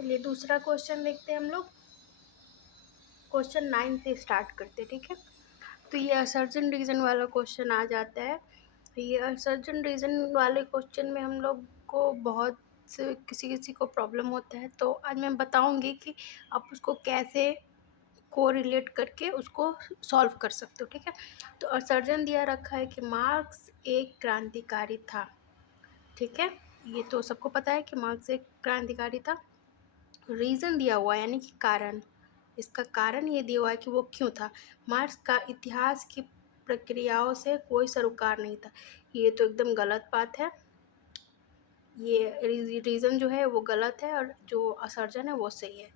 चलिए दूसरा क्वेश्चन देखते हैं हम लोग। क्वेश्चन 9 से स्टार्ट करते हैं, ठीक है। तो ये असर्जन रीजन वाला क्वेश्चन आ जाता है। ये असर्जन रीजन वाले क्वेश्चन में हम लोग को बहुत से किसी को प्रॉब्लम होता है, तो आज मैं बताऊंगी कि आप उसको कैसे कोरिलेट करके उसको सॉल्व कर सकते हो, ठीक है। तो असर्जन दिया रखा है कि मार्क्स एक क्रांतिकारी था, ठीक है। ये तो सबको पता है कि मार्क्स एक क्रांतिकारी था। रीज़न दिया हुआ है यानी कि कारण, इसका कारण ये दिया हुआ है कि वो क्यों था। मार्क्स का इतिहास की प्रक्रियाओं से कोई सरोकार नहीं था, ये तो एकदम गलत बात है। ये रीज़न जो है वो गलत है और जो असर्जन है वो सही है।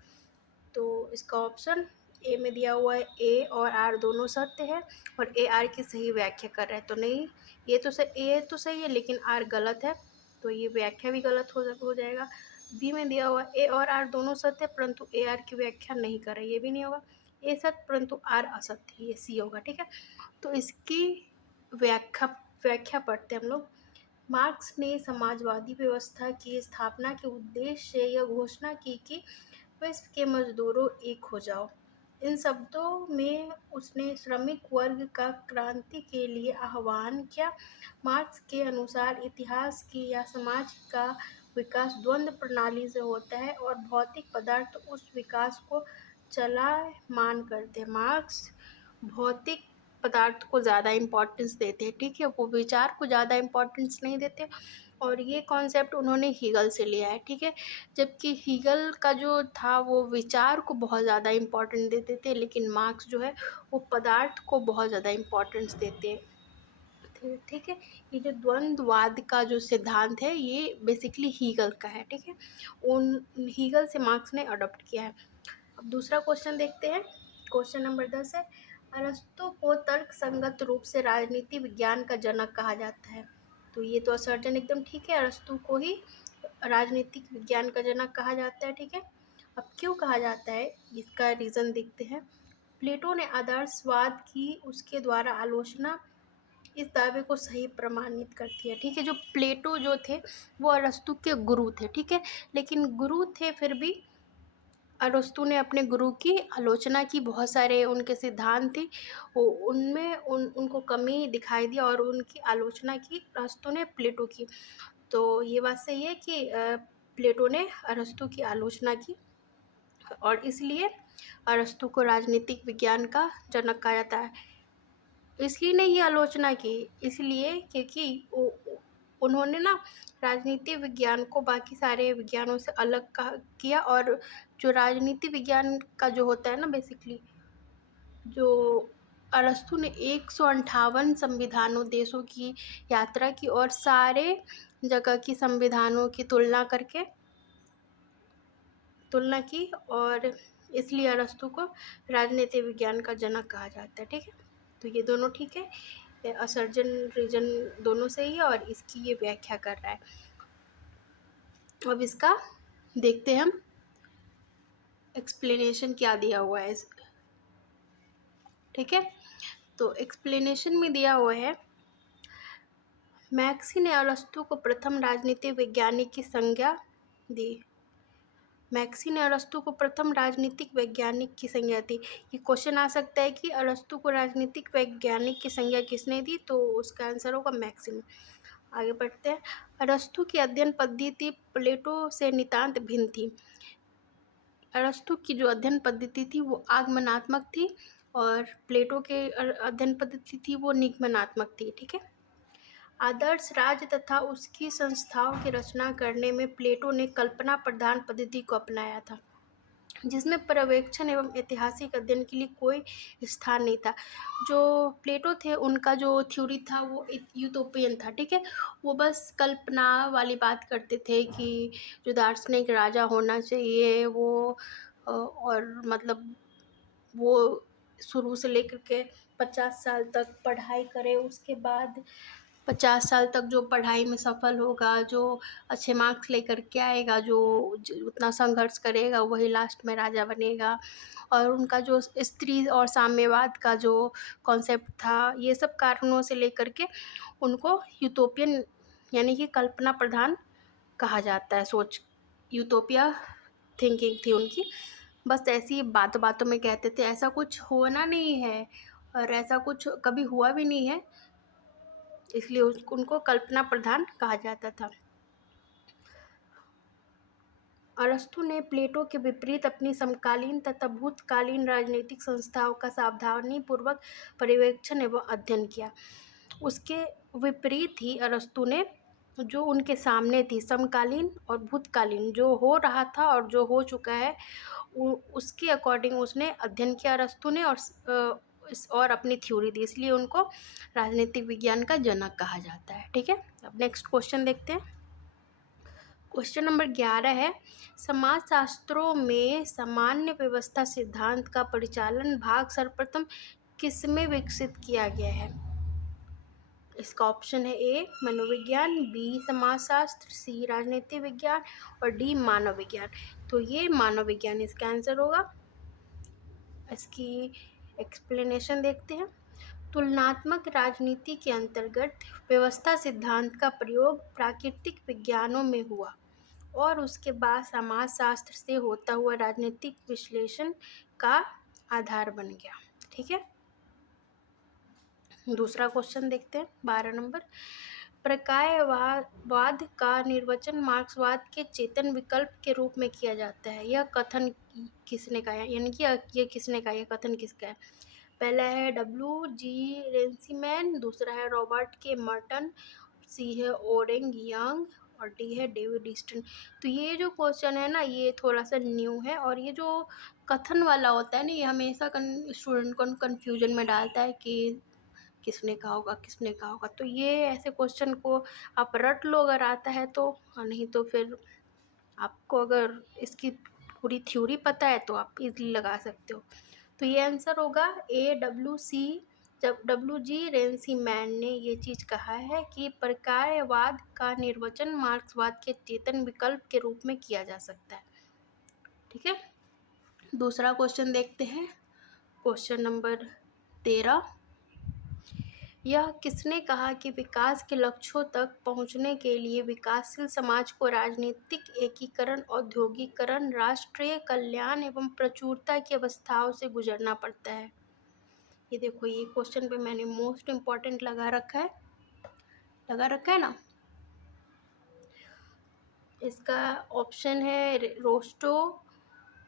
तो इसका ऑप्शन ए में दिया हुआ है, ए और आर दोनों सत्य है और ए आर की सही व्याख्या कर रहा है। तो नहीं, ये तो ए तो सही है लेकिन आर गलत है, तो ये व्याख्या भी गलत हो जाएगा। बी में दिया हुआ ए और आर दोनों सत्य है परंतु ए आर की व्याख्या नहीं कर रहा है, ये भी नहीं होगा। ए सत्य परंतु आर असत्य है, ये सी होगा, ठीक है। तो इसकी व्याख्या व्याख्या पढ़ते हैं हम लोग। मार्क्स ने समाजवादी व्यवस्था की स्थापना के उद्देश्य से यह घोषणा की कि विश्व के मजदूरों एक हो जाओ। इन शब्दों में उसने श्रमिक वर्ग का क्रांति के लिए आह्वान किया। मार्क्स के अनुसार इतिहास की या समाज का विकास द्वंद्व प्रणाली से होता है और भौतिक पदार्थ उस विकास को चलायमान करते हैं। मार्क्स भौतिक पदार्थ को ज़्यादा इम्पोर्टेंस देते हैं, ठीक है, वो विचार को ज़्यादा इम्पोर्टेंस नहीं देते। और ये कॉन्सेप्ट उन्होंने हीगल से लिया है, ठीक है। जबकि हीगल का जो था वो विचार को बहुत ज़्यादा इम्पोर्टेंस देते थे, लेकिन मार्क्स जो है वो पदार्थ को बहुत ज़्यादा इम्पोर्टेंस देते थे, ठीक है। ये जो द्वंद्ववाद का जो सिद्धांत है ये बेसिकली हीगल का है, ठीक है। उन हीगल से मार्क्स ने अडॉप्ट किया है। अब दूसरा क्वेश्चन देखते हैं। क्वेश्चन नंबर 10 है, अरस्तु को तर्क संगत रूप से राजनीति विज्ञान का जनक कहा जाता है। तो ये तो असर्जन एकदम ठीक है, अरस्तु को ही राजनीतिक विज्ञान का जनक कहा जाता है, ठीक है। अब क्यों कहा जाता है, इसका रीज़न देखते हैं। प्लेटो ने आदर्शवाद की उसके द्वारा आलोचना इस दावे को सही प्रमाणित करती है, ठीक है। जो प्लेटो जो थे वो अरस्तु के गुरु थे, ठीक है, लेकिन गुरु थे फिर भी अरस्तु ने अपने गुरु की आलोचना की, बहुत सारे उनके सिद्धांत थे वो उनमें उनको कमी दिखाई दी और उनकी आलोचना की अरस्तु ने प्लेटो की। तो ये बात सही है कि प्लेटो ने अरस्तु की आलोचना की और इसलिए अरस्तु को राजनीतिक विज्ञान का जनक कहा जाता है। इसलिए नहीं आलोचना की, इसलिए क्योंकि उन्होंने ना राजनीति विज्ञान को बाकी सारे विज्ञानों से अलग किया। और जो राजनीति विज्ञान का जो होता है ना, बेसिकली जो अरस्तु ने 158 संविधानों देशों की यात्रा की और सारे जगह की संविधानों की तुलना की और इसलिए अरस्तु को राजनीति विज्ञान का जनक कहा जाता है, ठीक है। तो ये दोनों ठीक है, असर्जन रीजन दोनों सही है और इसकी ये व्याख्या कर रहा है। अब इसका देखते हैं हम एक्सप्लेनेशन क्या दिया हुआ है, ठीक है। तो एक्सप्लेनेशन में दिया हुआ है, मैक्सी ने अरस्तु को प्रथम राजनीतिक वैज्ञानिक की संज्ञा दी। मैक्सी ने अरस्तु को प्रथम राजनीतिक वैज्ञानिक की संज्ञा दी। ये क्वेश्चन आ सकता है कि अरस्तु को राजनीतिक वैज्ञानिक की संज्ञा किसने दी, तो उसका आंसर होगा मैक्सी ने। आगे बढ़ते हैं। अरस्तु की अध्ययन पद्धति प्लेटो से नितांत भिन्न थी। अरस्तु की जो अध्ययन पद्धति थी वो आगमनात्मक थी और प्लेटो के अध्ययन पद्धति थी वो निगमनात्मक थी, ठीक है। आदर्श राज्य तथा उसकी संस्थाओं की रचना करने में प्लेटो ने कल्पना प्रधान पद्धति को अपनाया था, जिसमें पर्यवेक्षण एवं ऐतिहासिक अध्ययन के लिए कोई स्थान नहीं था। जो प्लेटो थे उनका जो थ्योरी था वो यूटोपियन था, ठीक है। वो बस कल्पना वाली बात करते थे कि जो दार्शनिक राजा होना चाहिए वो और मतलब वो शुरू से लेकर के 50 साल तक पढ़ाई करे, उसके बाद 50 साल तक जो पढ़ाई में सफल होगा, जो अच्छे मार्क्स लेकर के आएगा, जो उतना संघर्ष करेगा वही लास्ट में राजा बनेगा। और उनका जो स्त्री और साम्यवाद का जो कॉन्सेप्ट था, ये सब कारणों से लेकर के उनको यूटोपियन यानी कि कल्पना प्रधान कहा जाता है। सोच यूटोपिया थिंकिंग थी उनकी। बस ऐसी बातों बातों में कहते थे, ऐसा कुछ होना नहीं है और ऐसा कुछ कभी हुआ भी नहीं है, इसलिए उनको कल्पना प्रधान कहा जाता था। अरस्तु ने प्लेटो के विपरीत अपनी समकालीन तथा भूतकालीन राजनीतिक संस्थाओं का सावधानीपूर्वक पर्यवेक्षण एवं अध्ययन किया। उसके विपरीत ही अरस्तु ने जो उनके सामने थी समकालीन और भूतकालीन, जो हो रहा था और जो हो चुका है, उसके अकॉर्डिंग उसने अध्ययन किया अरस्तु ने, और अपनी थ्योरी दी, इसलिए उनको राजनीतिक विज्ञान का जनक कहा जाता है। ठीक है, अब नेक्स्ट क्वेश्चन देखते हैं। क्वेश्चन नंबर 11 है, समाजशास्त्रों में सामान्य व्यवस्था सिद्धांत का परिचालन भाग सर्वप्रथम किसमें विकसित किया गया है? इसका ऑप्शन है ए मनोविज्ञान, बी समाजशास्त्र, सी राजनीति विज्ञान और डी मानव विज्ञान। तो ये मानव विज्ञान इसका आंसर होगा। इसकी एक्सप्लेनेशन देखते हैं। तुलनात्मक राजनीति के अंतर्गत व्यवस्था सिद्धांत का प्रयोग प्राकृतिक विज्ञानों में हुआ और उसके बाद समाजशास्त्र से होता हुआ राजनीतिक विश्लेषण का आधार बन गया। ठीक है, दूसरा क्वेश्चन देखते हैं 12 नंबर। प्रकायवाद का निर्वचन मार्क्सवाद के चेतन विकल्प के रूप में किया जाता है। यह कथन किसने कहा है, यानी कि ये किसने कहा, यह कथन किसका है? पहला है W.G. रेंसीमैन, दूसरा है रॉबर्ट के मर्टन, सी है ओरेंग यंग और डी है डेविड ईस्टन। तो ये जो क्वेश्चन है ना, ये थोड़ा सा न्यू है और ये जो कथन वाला होता है ना, ये हमेशा स्टूडेंट को कन्फ्यूजन में डालता है कि किसने कहा होगा, किसने कहा होगा। तो ये ऐसे क्वेश्चन को आप रट लो अगर आता है तो, नहीं तो फिर आपको अगर इसकी पूरी थ्योरी पता है तो आप इजीली लगा सकते हो। तो ये आंसर होगा W.G. रेंसीमैन ने ये चीज़ कहा है कि प्रकायवाद का निर्वचन मार्क्सवाद के चेतन विकल्प के रूप में किया जा सकता है। ठीक है, दूसरा क्वेश्चन देखते हैं। क्वेश्चन नंबर 13, यह किसने कहा कि विकास के लक्ष्यों तक पहुंचने के लिए विकासशील समाज को राजनीतिक एकीकरण, औद्योगिकरण, राष्ट्रीय कल्याण एवं प्रचुरता की अवस्थाओं से गुजरना पड़ता है? ये देखो, ये क्वेश्चन पे मैंने मोस्ट इम्पॉर्टेंट लगा रखा है ना। इसका ऑप्शन है रोस्टो,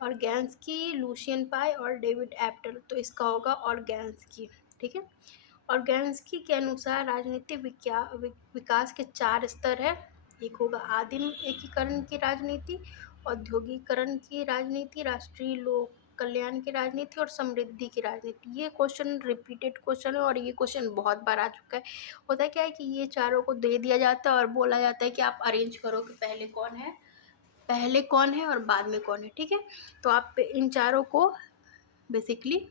ऑर्गेन्स्की, लुशियन पाई और डेविड एप्टल। तो इसका होगा ऑर्गेन्स्की। ठीक है, ऑर्गेन्स्की के अनुसार राजनीतिक विकास के 4 स्तर है। एक होगा आदिम एकीकरण की राजनीति, औद्योगिकरण की राजनीति, राष्ट्रीय लोक कल्याण की राजनीति और समृद्धि की राजनीति। ये क्वेश्चन रिपीटेड क्वेश्चन है और ये क्वेश्चन बहुत बार आ चुका है। होता क्या है कि ये चारों को दे दिया जाता है और बोला जाता है कि आप अरेंज करो कि पहले कौन है और बाद में कौन है। ठीक है, तो आप इन चारों को बेसिकली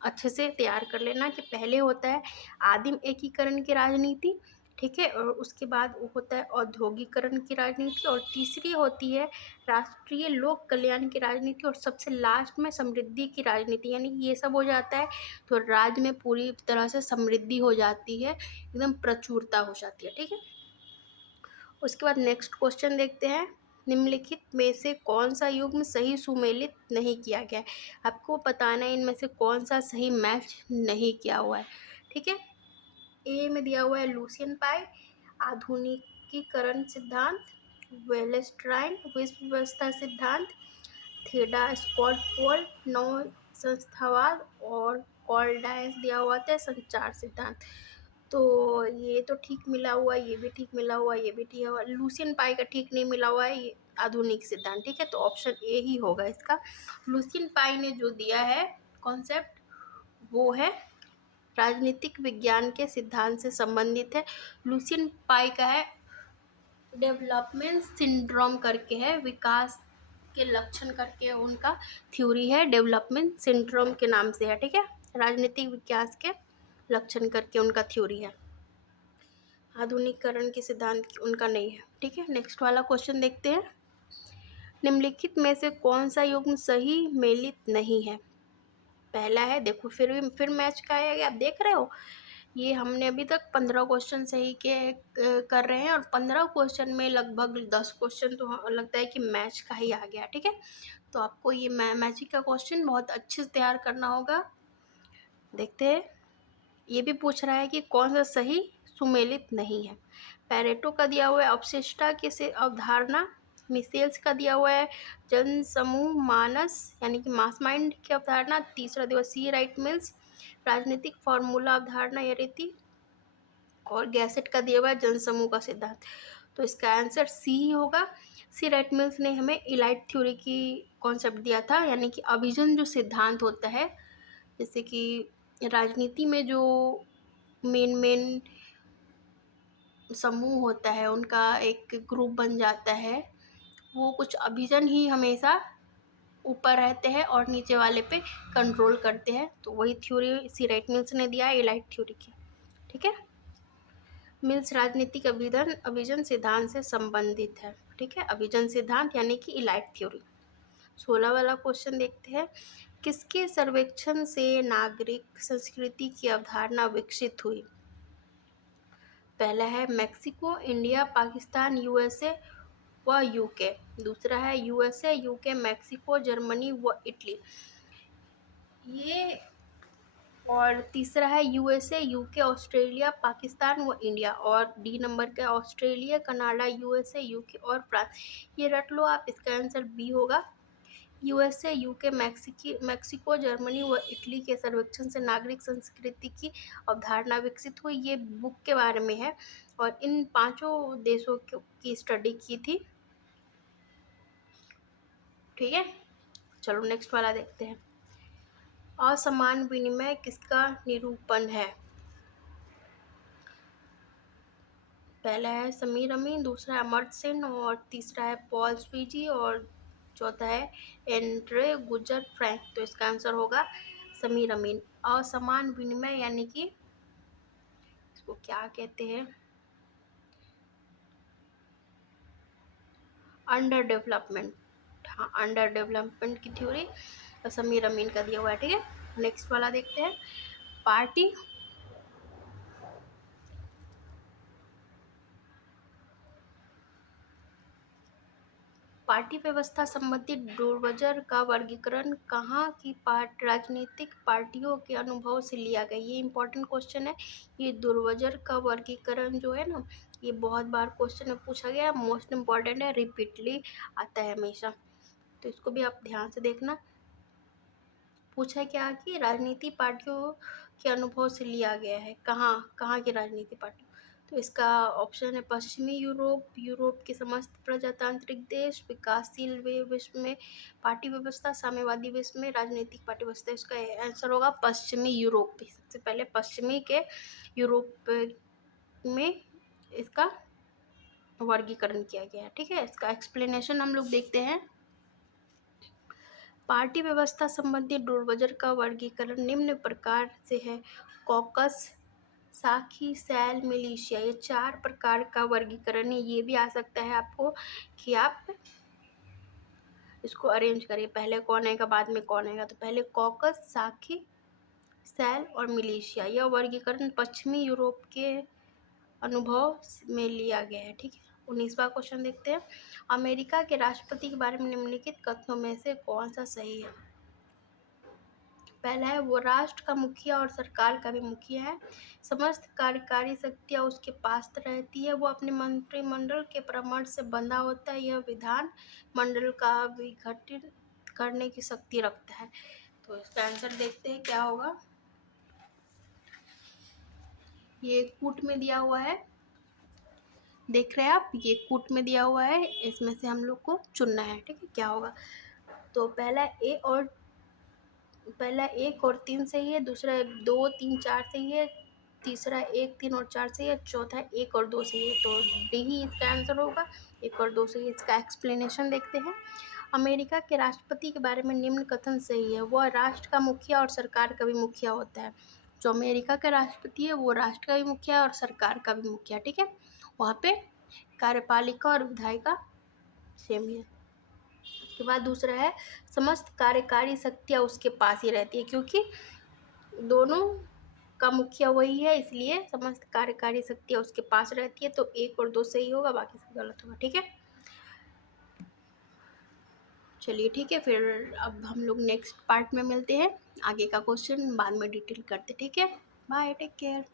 अच्छे से तैयार कर लेना कि पहले होता है आदिम एकीकरण की राजनीति, ठीक है, और उसके बाद वो होता है औद्योगिकरण की राजनीति और तीसरी होती है राष्ट्रीय लोक कल्याण की राजनीति और सबसे लास्ट में समृद्धि की राजनीति। यानी ये सब हो जाता है तो राज्य में पूरी तरह से समृद्धि हो जाती है, एकदम प्रचुरता हो जाती है। ठीक है, उसके बाद नेक्स्ट क्वेश्चन देखते हैं। निम्नलिखित में से कौन सा युग्म सही सुमेलित नहीं किया गया है? आपको बताना है इनमें से कौन सा सही मैच नहीं किया हुआ है। ठीक है, ए में दिया हुआ है लुशियन पाई, आधुनिकीकरण सिद्धांत, वेलेस्ट्राइन विश्व व्यवस्था सिद्धांत, थेडा स्कॉट पोल नव संस्थावाद और कॉल्डाइस दिया हुआ था संचार सिद्धांत। तो ये तो ठीक मिला हुआ है, ये भी ठीक मिला हुआ है, ये भी ठीक है। लुशियन पाई का ठीक नहीं मिला हुआ है, ये आधुनिक सिद्धांत। ठीक है, तो ऑप्शन ए ही होगा इसका। लुशियन पाई ने जो दिया है कॉन्सेप्ट वो है राजनीतिक विज्ञान के सिद्धांत से संबंधित है। लुशियन पाई का है डेवलपमेंट सिंड्रोम करके है, विकास के लक्षण करके उनका थ्योरी है, डेवलपमेंट सिंड्रोम के नाम से है। ठीक है, राजनीतिक विकास के लक्षण करके उनका थ्योरी है, आधुनिकीकरण के सिद्धांत उनका नहीं है। ठीक है, नेक्स्ट वाला क्वेश्चन देखते हैं। निम्नलिखित में से कौन सा युग्म सही मेलित नहीं है? पहला है, देखो फिर मैच का है, आप देख रहे हो, ये हमने अभी तक 15 क्वेश्चन सही के कर रहे हैं और 15 क्वेश्चन में लगभग 10 क्वेश्चन तो लगता है कि मैच का ही आ गया। ठीक है, तो आपको ये मैजिक का क्वेश्चन बहुत अच्छे से तैयार करना होगा। देखते हैं, ये भी पूछ रहा है कि कौन सा सही सुमेलित नहीं है। पैरेटो का दिया हुआ है अवशिष्टता की से अवधारणा, मिसेल्स का दिया हुआ है जन समूह मानस यानी कि मास माइंड की अवधारणा, तीसरा दिया सी राइट मिल्स राजनीतिक फॉर्मूला अवधारणा या रीति, और गैसेट का दिया हुआ है जनसमूह का सिद्धांत। तो इसका आंसर सी ही होगा। सी राइट मिल्स ने हमें इलाइट थ्योरी की कॉन्सेप्ट दिया था, यानी कि अभिजन जो सिद्धांत होता है, जैसे कि राजनीति में जो मेन समूह होता है उनका एक ग्रुप बन जाता है, वो कुछ अभिजन ही हमेशा ऊपर रहते हैं और नीचे वाले पे कंट्रोल करते हैं। तो वही थ्योरी सी राइट मिल्स ने दिया है इलाइट थ्योरी की। ठीक है, मिल्स राजनीतिक अभिजन सिद्धांत से संबंधित है। ठीक है, अभिजन सिद्धांत यानी कि इलाइट थ्योरी। 16 वाला क्वेश्चन देखते हैं, किसके सर्वेक्षण से नागरिक संस्कृति की अवधारणा विकसित हुई? पहला है मेक्सिको, इंडिया, पाकिस्तान, यूएसए व यूके। दूसरा है यूएसए, यूके, मेक्सिको, जर्मनी व इटली। ये और तीसरा है यूएसए, यूके, ऑस्ट्रेलिया, पाकिस्तान व इंडिया। और डी नंबर का ऑस्ट्रेलिया, कनाडा, यूएसए, यूके और फ्रांस। ये रट लो आप, इसका आंसर बी होगा। यूएसए, यूके, मेक्सिको, जर्मनी व इटली के सर्वेक्षण से नागरिक संस्कृति की अवधारणा विकसित हुई। ये बुक के बारे में है और इन पांचों देशों की स्टडी की थी। ठीक है, चलो नेक्स्ट वाला देखते हैं। असमान विनिमय किसका निरूपण है? पहला है समीर अमीन, दूसरा है अमर्त्य सेन और तीसरा है पॉल स्वीजी और चौथा है एंड्रे गुजर फ्रैंक। तो इसका आंसर होगा समीर अमीन। असमान विनिमय यानी कि इसको क्या कहते हैं, अंडर डेवलपमेंट। हाँ, अंडर डेवलपमेंट की थ्योरी समीर अमीन का दिया हुआ है। ठीक है, नेक्स्ट वाला देखते हैं। पार्टी पार्टी व्यवस्था संबंधी डुर्वजर का वर्गीकरण कहाँ की राजनीतिक पार्टियों के अनुभव से लिया गया? ये इंपॉर्टेंट क्वेश्चन है। ये डुर्वजर का वर्गीकरण जो है ना, ये बहुत बार क्वेश्चन में पूछा गया, मोस्ट इम्पॉर्टेंट है, रिपीटली आता है हमेशा, तो इसको भी आप ध्यान से देखना। पूछा क्या कि राजनीति पार्टियों के अनुभव से लिया गया है, कहाँ की राजनीति पार्टी। तो इसका ऑप्शन है पश्चिमी यूरोप, यूरोप के समस्त प्रजातांत्रिक देश, विकासशील विश्व में पार्टी व्यवस्था, साम्यवादी विश्व में राजनीतिक पार्टी व्यवस्था। इसका आंसर होगा पश्चिमी यूरोप। सबसे पहले पश्चिमी के यूरोप में इसका वर्गीकरण किया गया है। ठीक है, इसका एक्सप्लेनेशन हम लोग देखते हैं। पार्टी व्यवस्था संबंधी डुर्वजर का वर्गीकरण निम्न प्रकार से है। कॉकस, साखी, सैल, मिलिशिया, ये 4 प्रकार का वर्गीकरण है। ये भी आ सकता है आपको कि आप इसको अरेंज करिए, पहले कौन आएगा बाद में कौन आएगा। तो पहले कॉकस, साखी, सैल और मिलिशिया। यह वर्गीकरण पश्चिमी यूरोप के अनुभव में लिया गया है। ठीक है, 19वां क्वेश्चन देखते हैं। अमेरिका के राष्ट्रपति के बारे में निम्नलिखित कथनों में से कौन सा सही है? पहला है वो राष्ट्र का मुखिया और सरकार का भी मुखिया है, समस्त कार्यकारी शक्तियाँ उसके पास रहती है, वो अपने मंत्रिमंडल के परामर्श से बंधा होता है, यह विधान मंडल का विघटित करने की शक्ति रखता है। तो इसका आंसर देखते हैं क्या होगा। ये कूट में दिया हुआ है, देख रहे हैं आप, ये कूट में दिया हुआ है, इसमें से हम लोग को चुनना है। ठीक है, क्या होगा। तो पहला 1 और 3 सही है, दूसरा 2, 3, 4 सही है, तीसरा 1, 3 और 4 सही है, चौथा 1 और 2 सही है। तो डी ही इसका आंसर होगा, 1 और 2 सही है। इसका एक्सप्लेनेशन देखते हैं। अमेरिका के राष्ट्रपति के बारे में निम्न कथन सही है, वह राष्ट्र का मुखिया और सरकार का भी मुखिया होता है। जो अमेरिका का राष्ट्रपति है वो राष्ट्र का भी मुखिया है और सरकार का भी मुखिया। ठीक है, वहाँ पे कार्यपालिका और विधायिका सेम ही है। उसके बाद दूसरा है समस्त कार्यकारी शक्तियाँ उसके पास ही रहती है, क्योंकि दोनों का मुखिया वही है, इसलिए समस्त कार्यकारी शक्तियाँ उसके पास रहती है। तो 1 और 2 सही होगा, बाकी सब गलत होगा। ठीक है, चलिए ठीक है, फिर अब हम लोग नेक्स्ट पार्ट में मिलते हैं। आगे का क्वेश्चन बाद में डिटेल करते, ठीक है। Bye, take care.